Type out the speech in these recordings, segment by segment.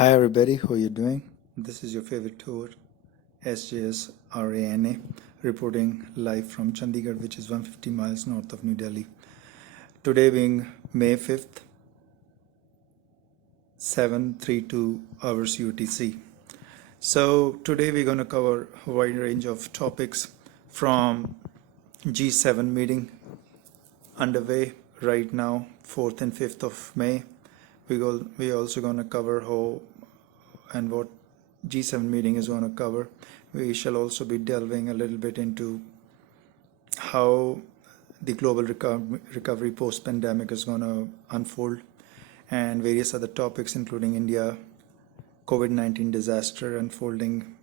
Hi everybody, how are you doing? This is your favorite tour, sjsrana, reporting live from Chandigarh, which is 150 miles north of New Delhi. Today being May 5th, 7:32 hours UTC. So today we're going to cover a wide range of topics from G7 meeting underway right now, 4th and 5th of May. We're also going to cover how and what G7 meeting is going to cover. We shall also be delving a little bit into how the global recovery post-pandemic is going to unfold, and various other topics including India, COVID-19 disaster unfolding,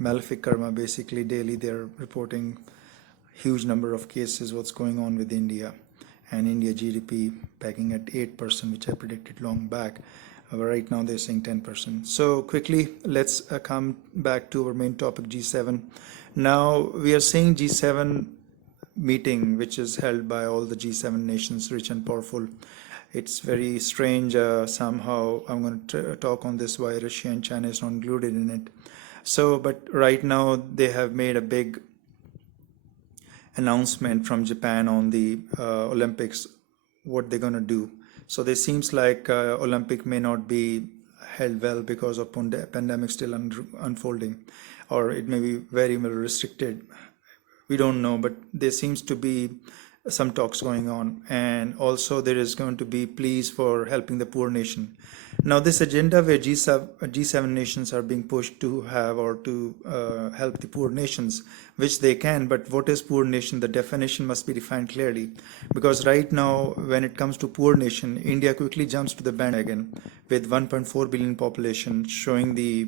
malafic Karmaa. Basically daily they're reporting huge number of cases, what's going on with India, and India GDP pegging at 8%, which I predicted long back. Right now they're saying 10%. So quickly, let's come back to our main topic, G7. Now we are seeing G7 meeting, which is held by all the G7 nations, rich and powerful. It's very strange. Somehow I'm going to talk on this, why Russia and China is not included in it. So, but right now they have made a big announcement from Japan on the Olympics, what they're going to do. So this seems like Olympic may not be held well because of pandemic still unfolding, or it may be very well restricted. We don't know, but there seems to be some talks going on, and also there is going to be pleas for helping the poor nation. Now this agenda where G7 nations are being pushed to have or to help the poor nations, which they can, but what is poor nation? The definition must be defined clearly, because right now when it comes to poor nation, India quickly jumps to the bandwagon with 1.4 billion population, showing the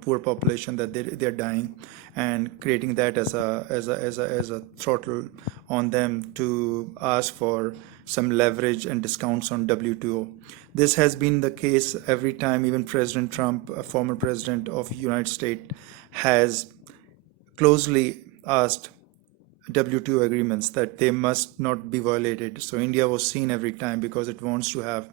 poor population that they're dying, and creating that as a throttle on them to ask for some leverage and discounts on WTO. This has been the case every time. Even President Trump, a former president of the United States, has closely asked WTO agreements that they must not be violated. So India was seen every time because it wants to have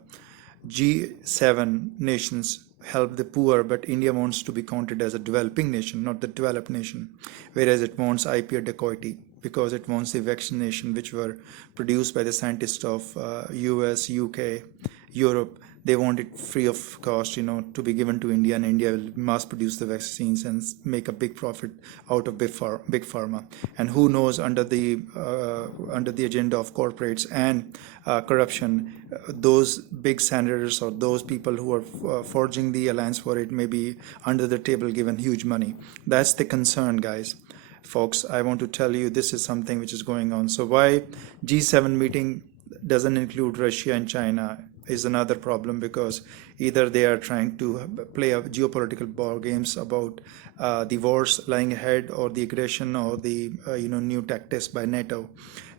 G7 nations help the poor, but India wants to be counted as a developing nation, not the developed nation, whereas it wants IP or decoity, because it wants the vaccination which were produced by the scientists of US, UK, Europe. They want it free of cost, to be given to India, and India will mass produce the vaccines and make a big profit out of big pharma. And who knows, under the agenda of corporates and corruption, those big senators or those people who are forging the alliance for it may be under the table given huge money. That's the concern, guys. Folks, I want to tell you this is something which is going on. So why G7 meeting doesn't include Russia and China is another problem, because Either they are trying to play a geopolitical ball games about the wars lying ahead, or the aggression, or the new tactics by NATO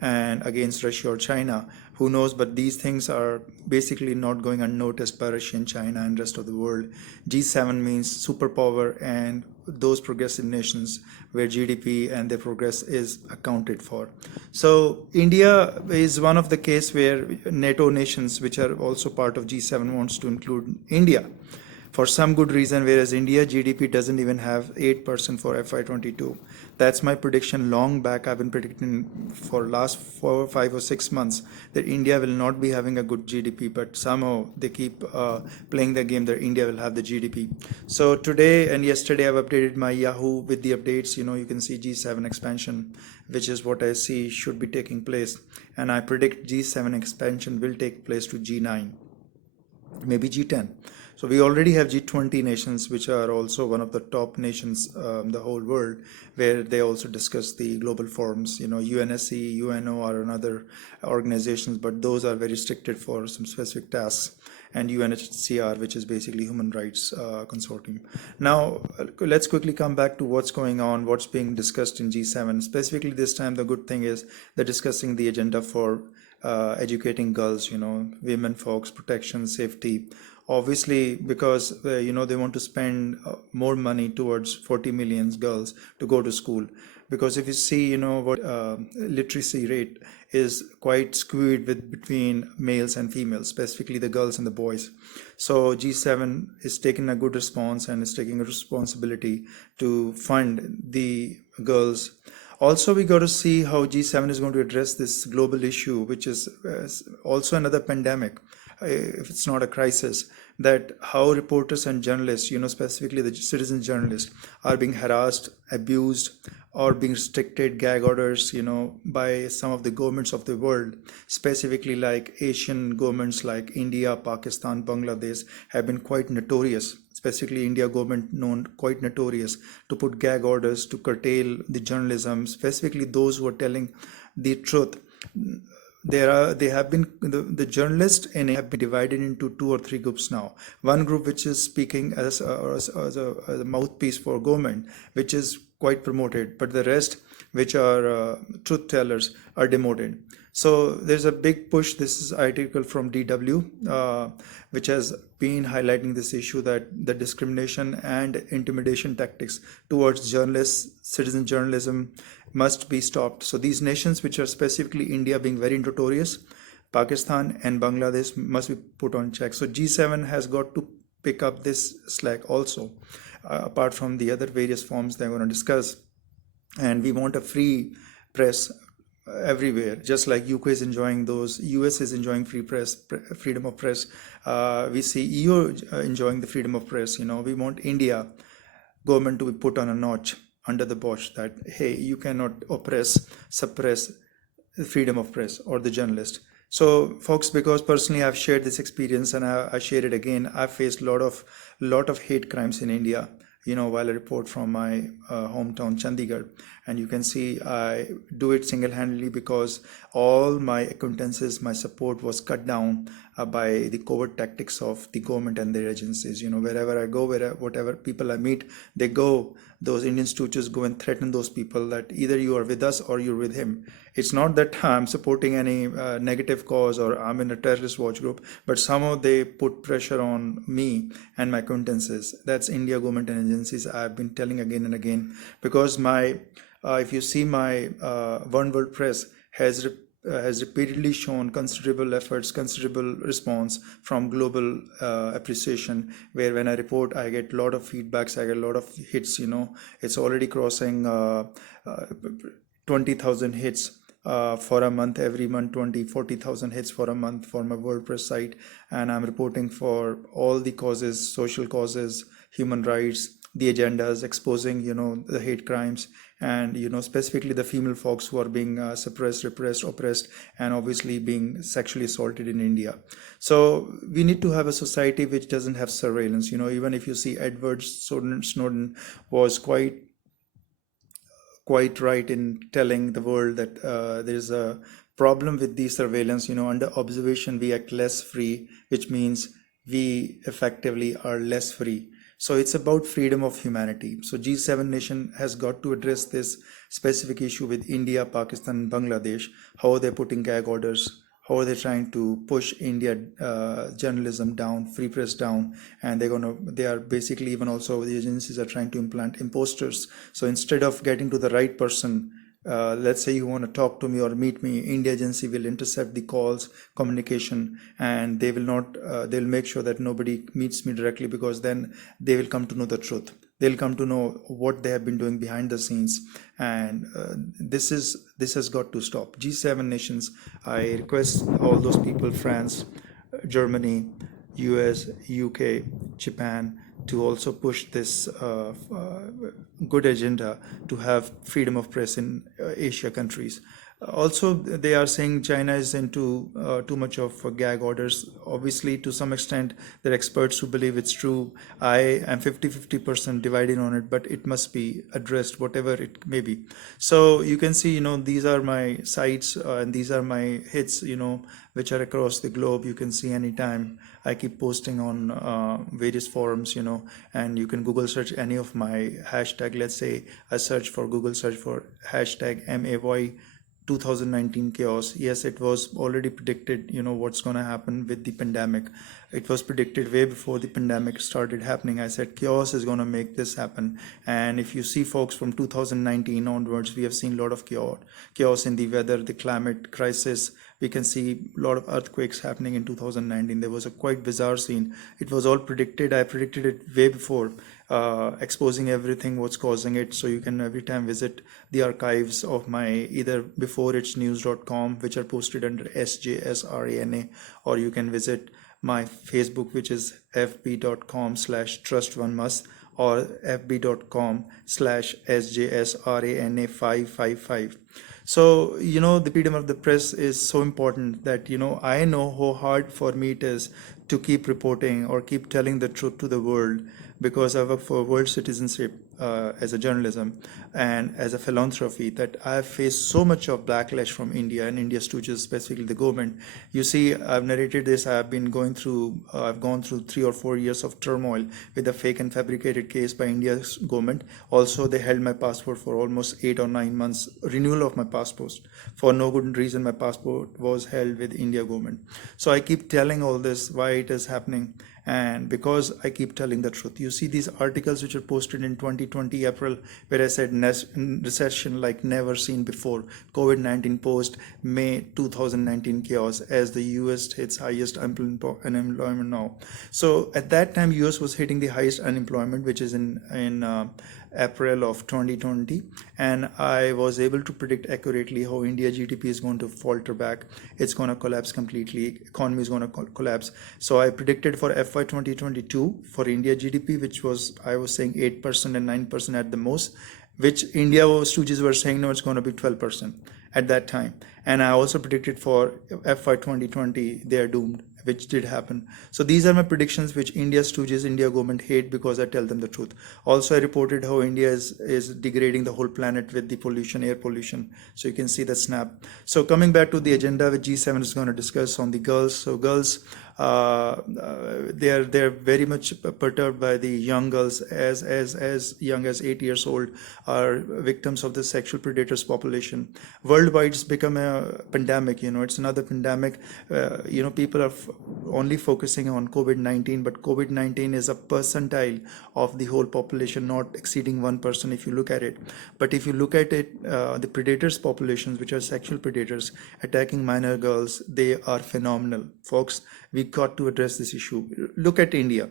and against Russia or China. Who knows? But these things are basically not going unnoticed by Russia and China and rest of the world. G7 means superpower and those progressive nations where GDP and their progress is accounted for. So India is one of the case where NATO nations, which are also part of G7, wants to include India for some good reason, whereas India GDP doesn't even have 8% for FY22. That's my prediction long back. I've been predicting for last 4, 5 or 6 months that India will not be having a good GDP, but somehow they keep playing the game that India will have the GDP. So today and yesterday I've updated my Yahoo with the updates. You can see G7 expansion, which is what I see should be taking place. And I predict G7 expansion will take place to G9, maybe G10. So we already have G20 nations, which are also one of the top nations in the whole world, where they also discuss the global forums. UNSC, UNO are another organizations, but those are very restricted for some specific tasks. And UNHCR, which is basically human rights consortium. Now, let's quickly come back to what's going on, what's being discussed in G7. Specifically this time, the good thing is they're discussing the agenda for educating girls, women, folks, protection, safety. Obviously, because they want to spend more money towards 40 million girls to go to school. Because if you see, what literacy rate is quite skewed between males and females, specifically the girls and the boys. So G7 is taking a good response and is taking a responsibility to fund the girls. Also, we got to see how G7 is going to address this global issue, which is also another pandemic, if it's not a crisis, that how reporters and journalists, specifically the citizen journalists, are being harassed, abused, or being restricted, gag orders, by some of the governments of the world, specifically like Asian governments like India, Pakistan, Bangladesh, have been quite notorious. Specifically, India government known quite notorious to put gag orders to curtail the journalism, specifically those who are telling the truth. The journalists have been divided into 2 or 3 groups now. One group which is speaking as a mouthpiece for government, which is quite promoted, but the rest, which are truth tellers, are demoted. So there's a big push. This is an article from DW, which has been highlighting this issue that the discrimination and intimidation tactics towards journalists, citizen journalism, must be stopped. So these nations, which are specifically India being very notorious, Pakistan and Bangladesh, must be put on check. So G7 has got to pick up this slack also, apart from the other various forms they're going to discuss. And we want a free press everywhere, just like UK is enjoying those, US is enjoying free press, freedom of press. We see EU enjoying the freedom of press. We want India government to be put on a notch under the Bosch that, hey, you cannot suppress the freedom of press or the journalist. So folks, because personally I've shared this experience and I share it again, I've faced a lot of hate crimes in India, while I report from my hometown Chandigarh. And you can see I do it single-handedly because all my acquaintances, my support was cut down by the covert tactics of the government and their agencies. Wherever I go, whatever people I meet, those Indian stooges go and threaten those people that either you are with us or you're with him. It's not that I'm supporting any negative cause or I'm in a terrorist watch group, but somehow they put pressure on me and my acquaintances. That's India government and agencies. I've been telling again and again, because if you see my One World Press has repeatedly shown considerable efforts, considerable response from global appreciation, where when I report, I get a lot of feedbacks, I get a lot of hits. It's already crossing 20,000 hits for a month, every month, 40,000 hits for a month for my WordPress site. And I'm reporting for all the causes, social causes, human rights, the agendas, exposing, the hate crimes, and, specifically the female folks who are being suppressed, repressed, oppressed, and obviously being sexually assaulted in India. So we need to have a society which doesn't have surveillance. Even if you see Edward Snowden was quite right in telling the world that there's a problem with the surveillance. Under observation, we act less free, which means we effectively are less free. So it's about freedom of humanity. So G7 nation has got to address this specific issue with India, Pakistan, and Bangladesh. How are they putting gag orders? How are they trying to push India journalism down, free press down? And they are basically, even also the agencies are trying to implant imposters. So instead of getting to the right person, let's say you want to talk to me or meet me, India agency will intercept the calls, communication, and they will not, they'll make sure that nobody meets me directly, because then they will come to know the truth. They'll come to know what they have been doing behind the scenes, and this has got to stop. G7 nations, I request all those people, France, Germany, US, UK, Japan, to also push this good agenda to have freedom of press in Asia countries. Also, they are saying China is into too much of gag orders. Obviously, to some extent, there are experts who believe it's true. I am 50-50% divided on it, but it must be addressed, whatever it may be. So you can see, these are my sites and these are my hits, which are across the globe. You can see anytime. I keep posting on various forums, and you can Google search any of my hashtag. Let's say I Google search for hashtag MAY 2019 chaos. Yes, it was already predicted, what's going to happen with the pandemic. It was predicted way before the pandemic started happening. I said chaos is going to make this happen. And if you see, folks, from 2019 onwards, we have seen a lot of chaos in the weather, the climate crisis. We can see a lot of earthquakes happening in 2019. There was a quite bizarre scene. It was all predicted. I predicted it way before, exposing everything, what's causing it. So you can every time visit the archives of my either beforeitsnews.com, which are posted under sjsrana, or you can visit my Facebook, which is fb.com/trustonemust or fb.com/sjsrana555. So, the freedom of the press is so important that, I know how hard for me it is to keep reporting or keep telling the truth to the world, because I work for world citizenship as a journalism and as a philanthropy, that I have faced so much of backlash from India and India's stooges, specifically the government. You see, I've narrated this. I've gone through 3 or 4 years of turmoil with a fake and fabricated case by India's government. Also, they held my passport for almost 8 or 9 months, renewal of my passport. For no good reason, my passport was held with India government. So I keep telling all this, why it is happening. And because I keep telling the truth, you see these articles which are posted in 2020 April, where I said recession like never seen before, COVID-19 post May 2019 chaos, as the US hits highest unemployment now. So at that time, US was hitting the highest unemployment, which is in April of 2020, and I was able to predict accurately how India GDP is going to falter back. It's going to collapse completely. Economy is going to collapse. So I predicted for FY 2022 for India GDP, which was, I was saying 8% and 9% at the most, which India stooges were saying, no, it's going to be 12% at that time. And I also predicted for FY 2020, they are doomed, which did happen. So these are my predictions, which India stooges, India government hate, because I tell them the truth. Also, I reported how India is degrading the whole planet with the pollution, air pollution. So you can see the snap. So coming back to the agenda, which G7 is going to discuss on the girls. So girls, they're very much perturbed by the young girls, as young as 8 years old, are victims of the sexual predators population. Worldwide, it's become a pandemic. It's another pandemic. People are only focusing on COVID-19, but COVID-19 is a percentile of the whole population, not exceeding 1% if you look at it. But if you look at it, the predators populations, which are sexual predators attacking minor girls, they are phenomenal. Folks, we got to address this issue. Look at India.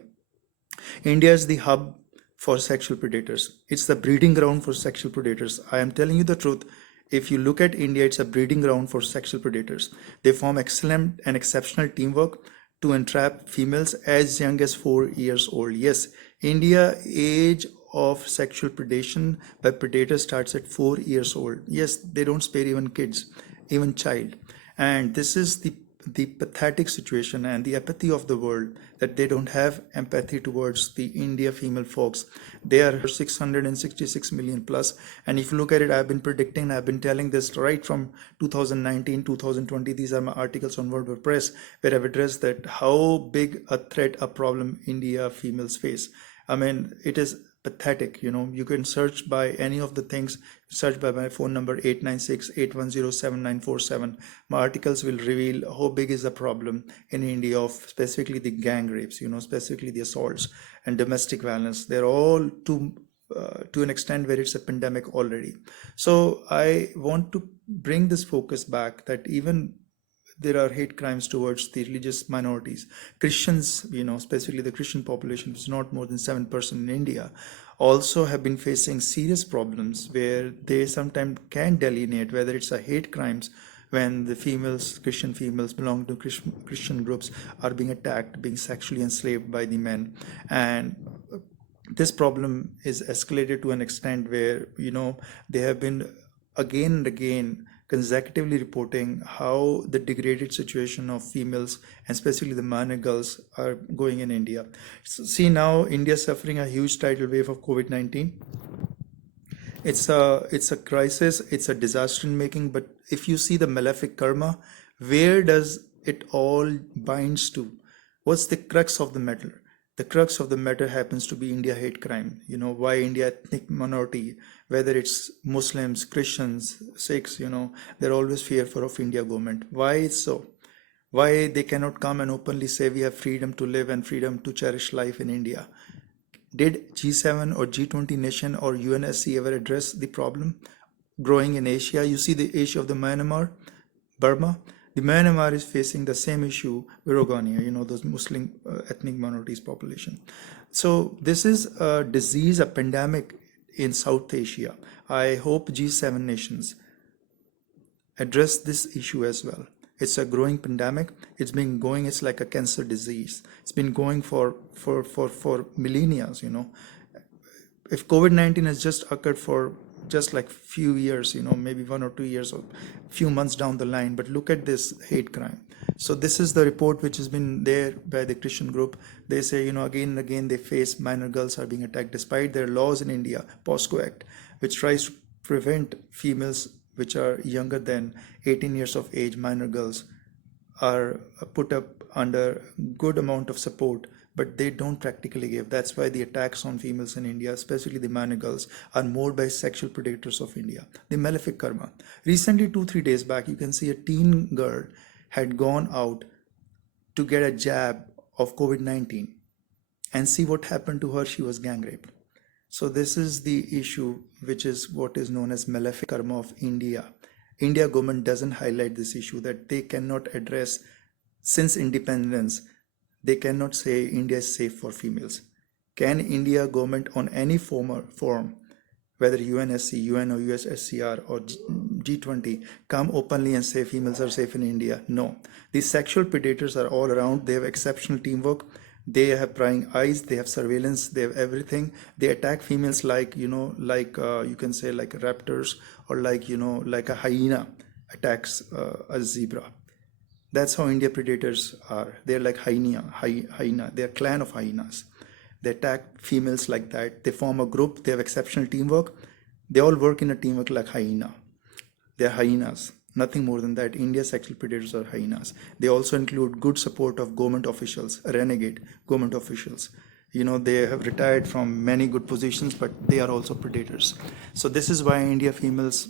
India is the hub for sexual predators. It's the breeding ground for sexual predators. I am telling you the truth. If you look at India, it's a breeding ground for sexual predators. They form excellent and exceptional teamwork to entrap females as young as 4 years old. Yes, India age of sexual predation by predators starts at 4 years old. Yes, they don't spare even kids, even child. And this is the the pathetic situation and the apathy of the world, that they don't have empathy towards the India female folks. They are 666 million plus. And if you look at it, I've been predicting, I've been telling this right from 2019, 2020. These are my articles on World Press, where I've addressed that how big a threat, a problem India females face. I mean, it is pathetic. You can search by any of the things, search by my phone number 896-810-7947. My articles will reveal how big is the problem in India of specifically the gang rapes, specifically the assaults and domestic violence. They're all to an extent where it's a pandemic already. So I want to bring this focus back, that even there are hate crimes towards the religious minorities. Christians, specifically the Christian population, which is not more than 7% in India, also have been facing serious problems where they sometimes can delineate whether it's a hate crimes when the females, Christian females belong to Christian groups, are being attacked, being sexually enslaved by the men. And this problem is escalated to an extent where, they have been again and again consecutively reporting how the degraded situation of females and especially the minor girls are going in India. So see, now India is suffering a huge tidal wave of COVID-19. It's a crisis, it's a disaster in making. But if you see the malefic karma, where does it all binds to? What's the crux of the matter? The crux of the matter happens to be India hate crime. Why India ethnic minority, whether it's Muslims, Christians, Sikhs, they're always fearful of India government. Why it's so? Why they cannot come and openly say we have freedom to live and freedom to cherish life in India? Did G7 or G20 nation or UNSC ever address the problem growing in Asia? You see the issue of the Myanmar, Burma. The Myanmar is facing the same issue, Virogania, those Muslim ethnic minorities population. So this is a disease, a pandemic in South Asia. I hope G7 nations address this issue as well. It's a growing pandemic. It's like a cancer disease. It's been going for millennia, If COVID-19 has just occurred for just like few years, maybe 1 or 2 years or few months down the line, but look at this hate crime. So this is the report which has been there by the Christian group. They say, again and again they face minor girls are being attacked despite their laws in India, POSCO Act, which tries to prevent females which are younger than 18 years of age, minor girls, are put up under good amount of support, but they don't practically give. That's why the attacks on females in India, especially the minor girls, are more by sexual predators of India. The malefic karma. Recently, 2-3 days back, you can see a teen girl had gone out to get a jab of COVID-19, and see what happened to her. She was gang raped. So this is the issue, which is what is known as malefic karma of India. India government doesn't highlight this issue, that they cannot address. Since independence, they cannot say India is safe for females. Can India government on any forum, whether UNSC, UN or USSCR or G20, come openly and say females are safe in India? No. These sexual predators are all around. They have exceptional teamwork. They have prying eyes, they have surveillance, they have everything. They attack females like, you can say like raptors, or like a hyena attacks a zebra. That's how India predators are. They're like hyena. They're a clan of hyenas. They attack females like that. They form a group. They have exceptional teamwork. They all work in a teamwork like hyena. They're hyenas. Nothing more than that. India's sexual predators are hyenas. They also include good support of government officials, renegade government officials. They have retired from many good positions, but they are also predators. So this is why India females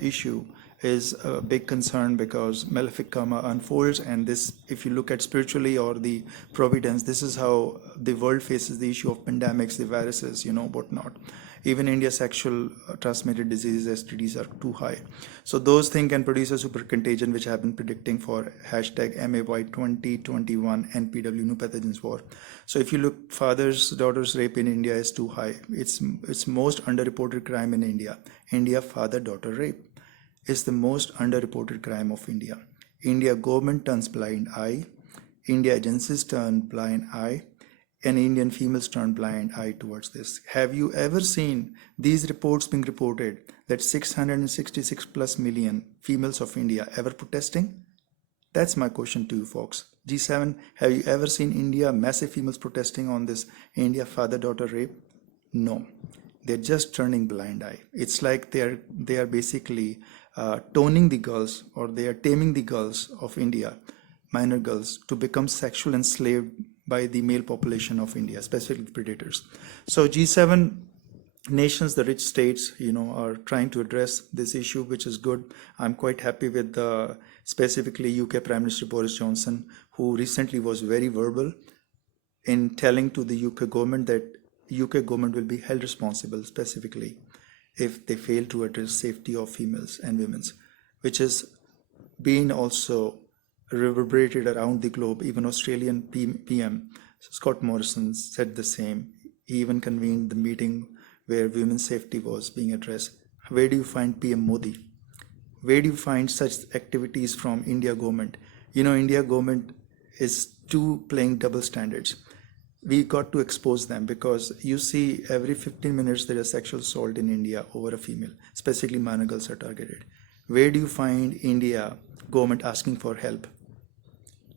issue is a big concern, because malefic karma unfolds. And this, if you look at spiritually or the providence, this is how the world faces the issue of pandemics, the viruses, whatnot. Even India sexual transmitted diseases, STDs, are too high. So those things can produce a super contagion, which I have been predicting for #MAY2021 NPW, New Pathogens War. So if you look, fathers, daughters rape in India is too high. It's most underreported crime in India. India father-daughter rape is the most underreported crime of India. India government turns blind eye. India agencies turn blind eye. And Indian females turn blind eye towards this. Have you ever seen these reports being reported that 666 plus million females of India ever protesting? That's my question to you folks. G7, have you ever seen India, massive females protesting on this India father-daughter rape? No, they're just turning blind eye. It's like they are basically toning the girls, or they are taming the girls of India, minor girls, to become sexual enslaved by the male population of India, specifically predators. So G7 nations, the rich states, are trying to address this issue, which is good. I'm quite happy with specifically UK Prime Minister Boris Johnson, who recently was very verbal in telling to the UK government that UK government will be held responsible specifically if they fail to address safety of females and women's, which is being also reverberated around the globe. Even Australian PM Scott Morrison said the same. He even convened the meeting where women's safety was being addressed. Where do you find PM Modi? Where do you find such activities from India government? India government is playing double standards. We got to expose them, because you see every 15 minutes there is sexual assault in India over a female, specifically minor girls are targeted. Where do you find India government asking for help?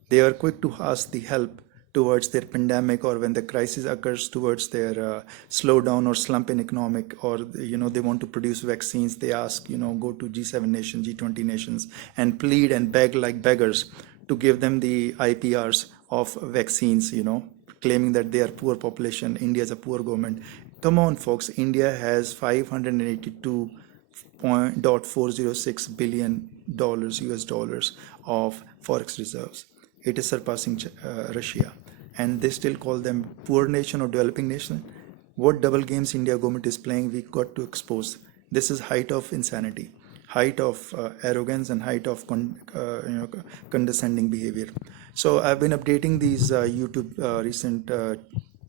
They are quick to ask the help towards their pandemic, or when the crisis occurs towards their slowdown or slump in economic, or they want to produce vaccines. They ask, go to G7 nations, G20 nations, and plead and beg like beggars to give them the IPRs of vaccines, claiming that they are poor population. India is a poor government. Come on, folks. India has $582.406 billion US dollars of forex reserves. It is surpassing Russia, and they still call them poor nation or developing nation. What double games India government is playing, we got to expose. This is height of insanity, height of arrogance, and height of condescending behavior. So I've been updating these YouTube recent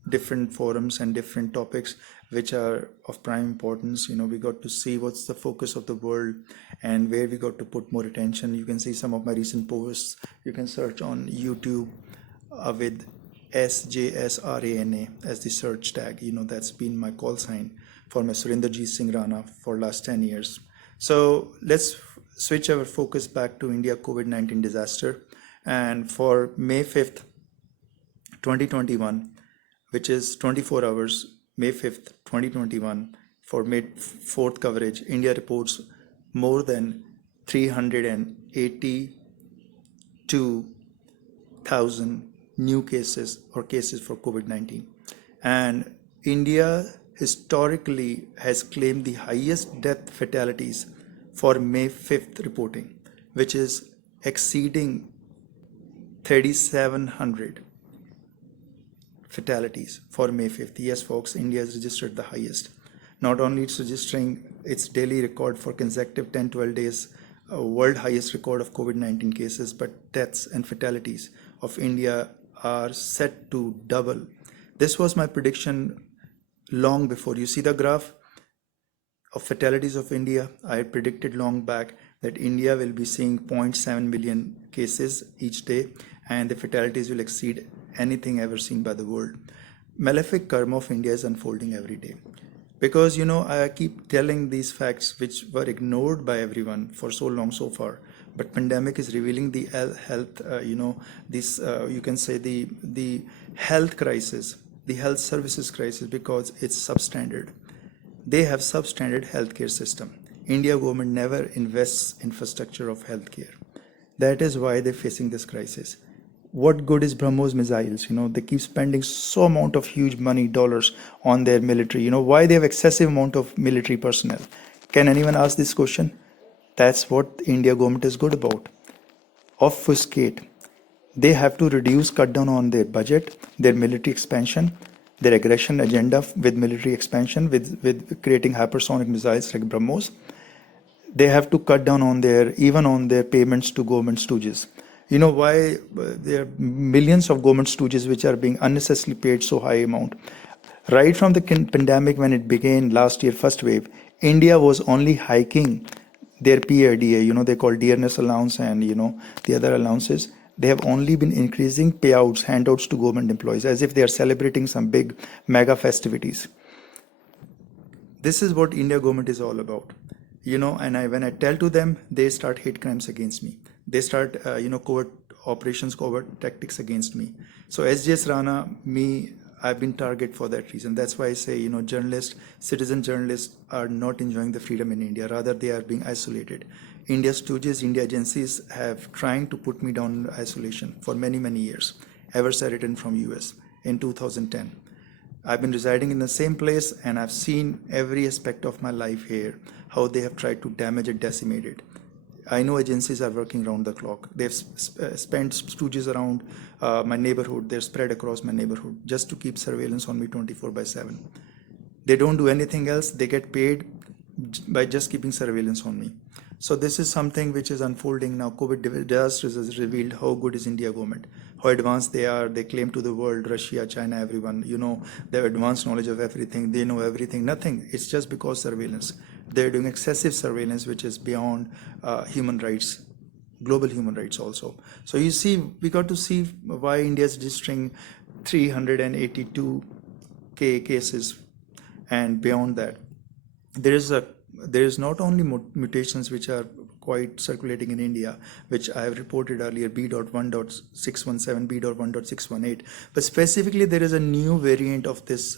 different forums and different topics which are of prime importance. We got to see what's the focus of the world and where we got to put more attention. You can see some of my recent posts. You can search on YouTube with sjsrana as the search tag. That's been my call sign for my Surinderjit Singh Rana for last 10 years. So let's switch our focus back to India COVID-19 disaster. And for May 5th, 2021, which is 24 hours, May 5th, 2021, for May 4th coverage, India reports more than 382,000 new cases for COVID-19. And India historically has claimed the highest death fatalities for May 5th reporting, which is exceeding 3,700 fatalities for May 5th. Yes, folks, India has registered the highest. Not only it's registering its daily record for consecutive 10-12 days, a world highest record of COVID-19 cases, but deaths and fatalities of India are set to double. This was my prediction long before. You see the graph of fatalities of India. I predicted long back that India will be seeing 0.7 million cases each day, and the fatalities will exceed anything ever seen by the world. Malefic karma of India is unfolding every day. Because, I keep telling these facts which were ignored by everyone for so long so far. But pandemic is revealing the health, you can say the health crisis, the health services crisis, because it's substandard. They have substandard healthcare system. India government never invests in infrastructure of healthcare. That is why they're facing this crisis. What good is BrahMos missiles? They keep spending so amount of huge money, dollars on their military. Why they have excessive amount of military personnel? Can anyone ask this question? That's what India government is good about. Obfuscate. They have to reduce, cut down on their budget, their military expansion, their aggression agenda with military expansion, with creating hypersonic missiles like BrahMos. They have to cut down on their payments to government stooges. Why there are millions of government stooges which are being unnecessarily paid so high amount. Right from the pandemic, when it began last year, first wave, India was only hiking their PRDA, they call dearness allowance and, the other allowances. They have only been increasing payouts, handouts to government employees as if they are celebrating some big mega festivities. This is what India government is all about. And when I tell to them, they start hate crimes against me. they start, covert operations, covert tactics against me. So sjsrana, me, I've been target for that reason. That's why I say, journalists, citizen journalists are not enjoying the freedom in India. Rather, they are being isolated. India stooges, India agencies have trying to put me down in isolation for many, many years. Ever since I returned from US in 2010. I've been residing in the same place and I've seen every aspect of my life here, how they have tried to damage it, decimate it. I know agencies are working around the clock. They've spent stooges around my neighborhood. They're spread across my neighborhood just to keep surveillance on me 24/7. They don't do anything else. They get paid by just keeping surveillance on me. So this is something which is unfolding now. COVID disasters has revealed how good is India government, how advanced they are. They claim to the world, Russia, China, everyone, they have advanced knowledge of everything. They know everything. Nothing. It's just because surveillance. They're doing excessive surveillance, which is beyond human rights, global human rights also. So you see, we got to see why India is registering 382K cases, and beyond that, there is not only mutations which are quite circulating in India, which I have reported earlier, B.1.617, B.1.618, but specifically there is a new variant of this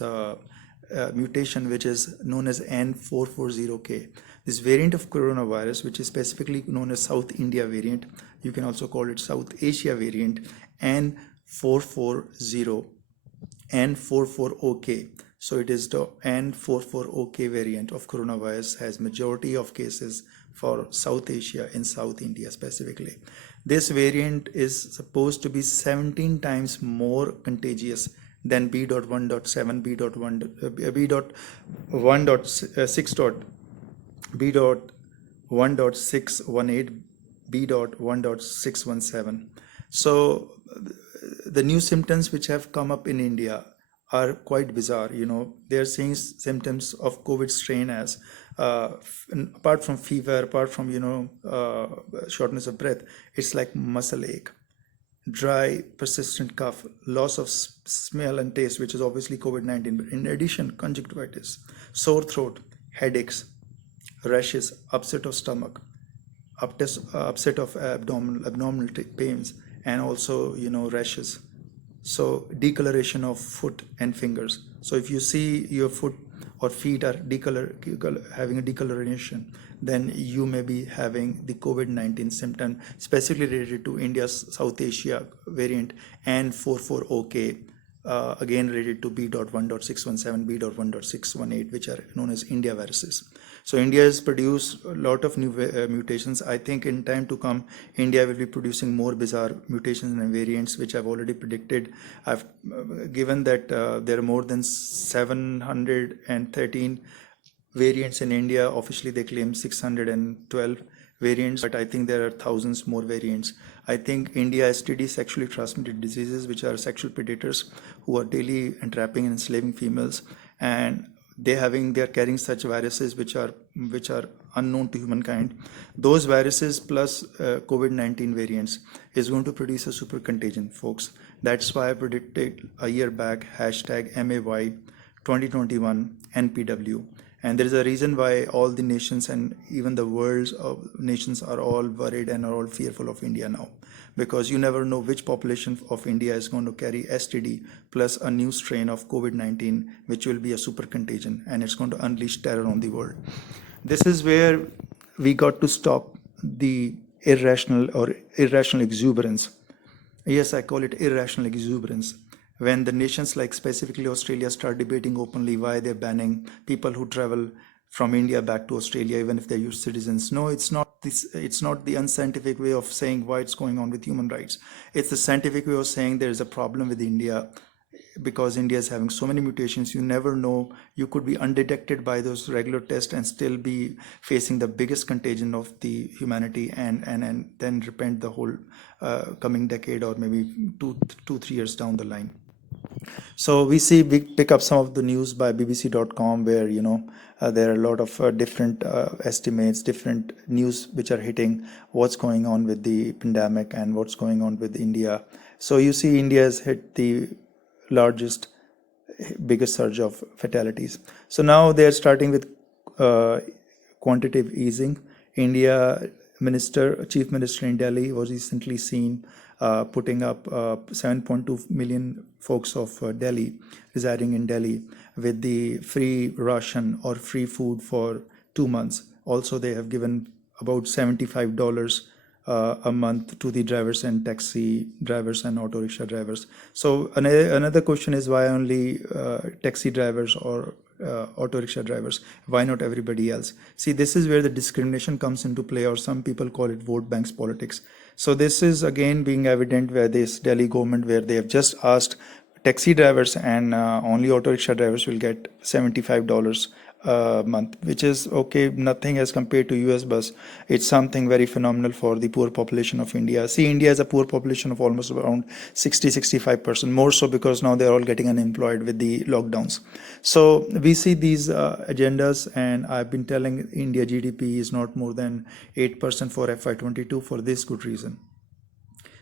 mutation which is known as N440K. This variant of coronavirus, which is specifically known as South India variant, you can also call it South Asia variant, N440K. So it is the N440K variant of coronavirus, has majority of cases for South Asia and South India specifically. This variant is supposed to be 17 times more contagious than B.1.7, B.1.618, B.1.617. So the new symptoms which have come up in India are quite bizarre. They are seeing symptoms of COVID strain as apart from fever, apart from shortness of breath, it's like muscle ache, dry persistent cough, loss of smell and taste, which is obviously COVID-19, but in addition, conjunctivitis, sore throat, headaches, rashes, upset of stomach, upset of abdominal pains, and also rashes. So decoloration of foot and fingers. So if you see your foot or feet are having a decoloration, then you may be having the COVID-19 symptom, specifically related to India's South Asia variant N440K, again related to B.1.617, B.1.618, which are known as India viruses. So India has produced a lot of new mutations. I think in time to come, India will be producing more bizarre mutations and variants, which I've already predicted. I've given that there are more than 713 variants in India. Officially, they claim 612 variants, but I think there are thousands more variants. I think India STD, sexually transmitted diseases, which are sexual predators who are daily entrapping and enslaving females, and they're carrying such viruses which are unknown to humankind. Those viruses plus COVID-19 variants is going to produce a super contagion, folks. That's why I predicted a year back #MAY 2021 NPW. And there is a reason why all the nations and even the world's nations are all worried and are all fearful of India now, because you never know which population of India is going to carry STD plus a new strain of COVID-19, which will be a super contagion, and it's going to unleash terror on the world. This is where we got to stop the irrational exuberance. Yes, I call it irrational exuberance. When the nations like specifically Australia start debating openly why they're banning people who travel from India back to Australia, even if they're US citizens. No, it's not the unscientific way of saying why it's going on with human rights. It's the scientific way of saying there is a problem with India, because India is having so many mutations. You never know. You could be undetected by those regular tests and still be facing the biggest contagion of the humanity, and then repent the whole coming decade, or maybe two, 3 years down the line. So we pick up some of the news by bbc.com, where there are a lot of different estimates, different news which are hitting what's going on with the pandemic and what's going on with India. So you see India has hit the biggest surge of fatalities. So now they're starting with quantitative easing. India chief minister in Delhi was recently seen putting up 7.2 million folks of Delhi residing in Delhi with the free ration or free food for 2 months. Also, they have given about $75 a month to the drivers and taxi drivers and auto rickshaw drivers. So another question is, why only taxi drivers or auto rickshaw drivers? Why not everybody else? See, this is where the discrimination comes into play, or some people call it vote banks politics. So this is again being evident where this Delhi government, where they have just asked taxi drivers and only auto rickshaw drivers will get $75 a month, which is okay, nothing as compared to US bus. It's something very phenomenal for the poor population of India. See, India has a poor population of almost around 60-65%, more so because now they're all getting unemployed with the lockdowns. So we see these agendas, and I've been telling India GDP is not more than 8% for FY22 for this good reason.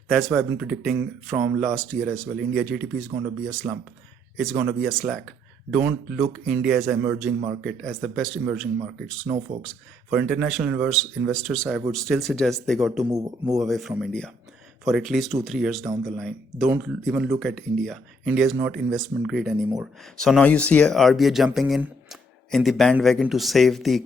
That's why I've been predicting from last year as well. India GDP is going to be a slump. It's going to be a slack. Don't look India as an emerging market, as the best emerging markets. No, folks. For international investors, I would still suggest they got to move away from India for at least 2-3 years down the line. Don't even look at India. India is not investment grade anymore. So now you see RBI jumping in the bandwagon to save the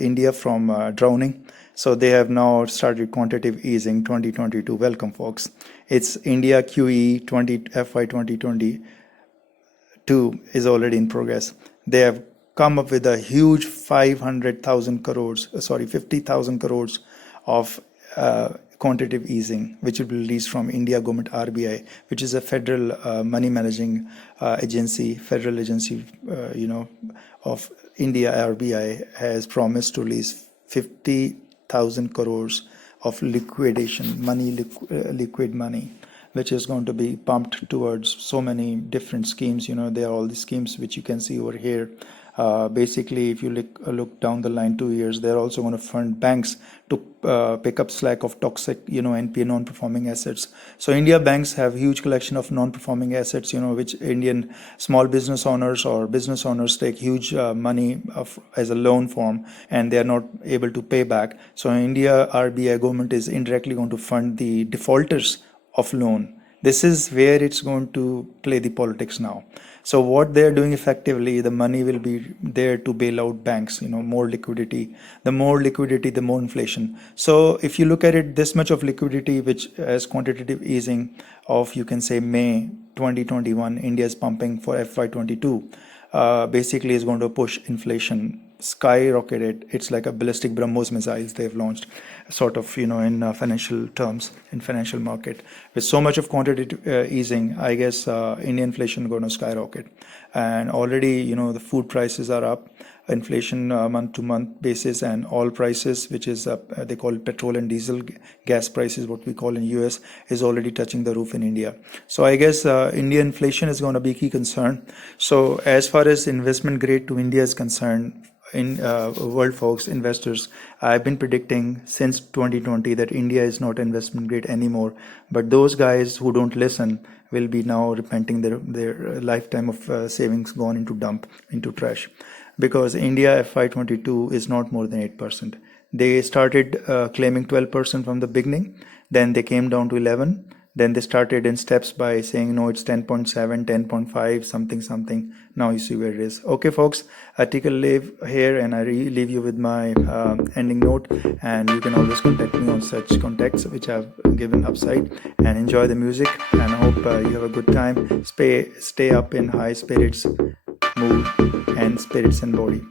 India from drowning. So they have now started quantitative easing 2022. Welcome, folks. It's India QE FY2022 is already in progress. They have come up with a huge 50,000 crores of quantitative easing, which will be released from India government RBI, which is a federal money managing agency, federal agency, of India. RBI has promised to release 50,000 crores of liquidation money, liquid money, which is going to be pumped towards so many different schemes. There are all the schemes which you can see over here. Basically, if you look down the line 2 years, they're also going to fund banks to pick up slack of toxic, NPA, non-performing assets. So India banks have huge collection of non-performing assets, which Indian small business owners or business owners take huge money as a loan form, and they are not able to pay back. So India RBI government is indirectly going to fund the defaulters of loan. This is where it's going to play the politics now. So what they're doing effectively, the money will be there to bail out banks, more liquidity. The more liquidity, the more inflation. So if you look at it, this much of liquidity, which as quantitative easing of, you can say, May 2021, India is pumping for FY22, basically is going to push inflation skyrocketed. It's like a ballistic BrahMos missiles they've launched, sort of, in financial terms, in financial market. With so much of quantitative easing, I guess Indian inflation going to skyrocket. And already, the food prices are up, inflation month-to-month basis, and oil prices, which is they call it petrol and diesel gas prices, what we call in US, is already touching the roof in India. So I guess Indian inflation is going to be a key concern. So as far as investment grade to India is concerned, in world folks, investors, I've been predicting since 2020 that India is not investment grade anymore. But those guys who don't listen will be now repenting their lifetime of savings gone into trash. Because India FY22 is not more than 8%. They started claiming 12% from the beginning, then they came down to 11. Then they started in steps by saying, no, it's 10.7, 10.5, something. Now you see where it is. Okay, folks, I take a leave here, and I leave you with my ending note. And you can always contact me on such contacts which I've given upside. And enjoy the music. And I hope you have a good time. Stay up in high spirits, mood, and spirits and body.